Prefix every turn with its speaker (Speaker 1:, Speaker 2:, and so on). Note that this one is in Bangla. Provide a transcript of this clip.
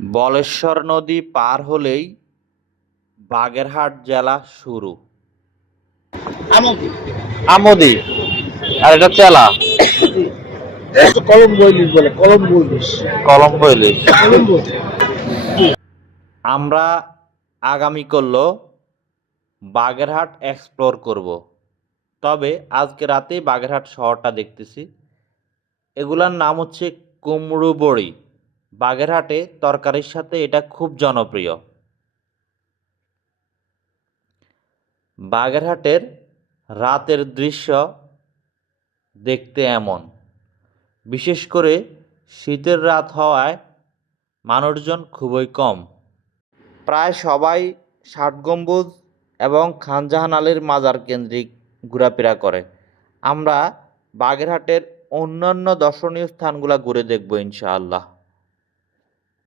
Speaker 1: বলেশ্বর নদী পার হলেই বাগেরহাট জেলা শুরু।
Speaker 2: আমদি।
Speaker 1: আর এটা চেলা।
Speaker 2: বলে কলম্বো ইলিশ
Speaker 1: আমরা আগামী করল বাগেরহাট এক্সপ্লোর করব। তবে আজকে রাতেই বাগেরহাট শহরটা দেখতেছি। এগুলার নাম হচ্ছে কুমড়ো বড়ি বাগেরহাটে তরকারির সাথে এটা খুব জনপ্রিয়। বাগেরহাটের রাতের দৃশ্য দেখতে এমন। বিশেষ করে শীতের রাত হওয়ায় মানুষজন খুবই কম। প্রায় সবাই ষাট গম্বুজ এবং খানজাহান আলীর মাজার কেন্দ্রিক ঘোরাফেরা করে। আমরা বাগেরহাটের অন্যান্য দর্শনীয় স্থানগুলো ঘুরে দেখব ইনশাআল্লাহ।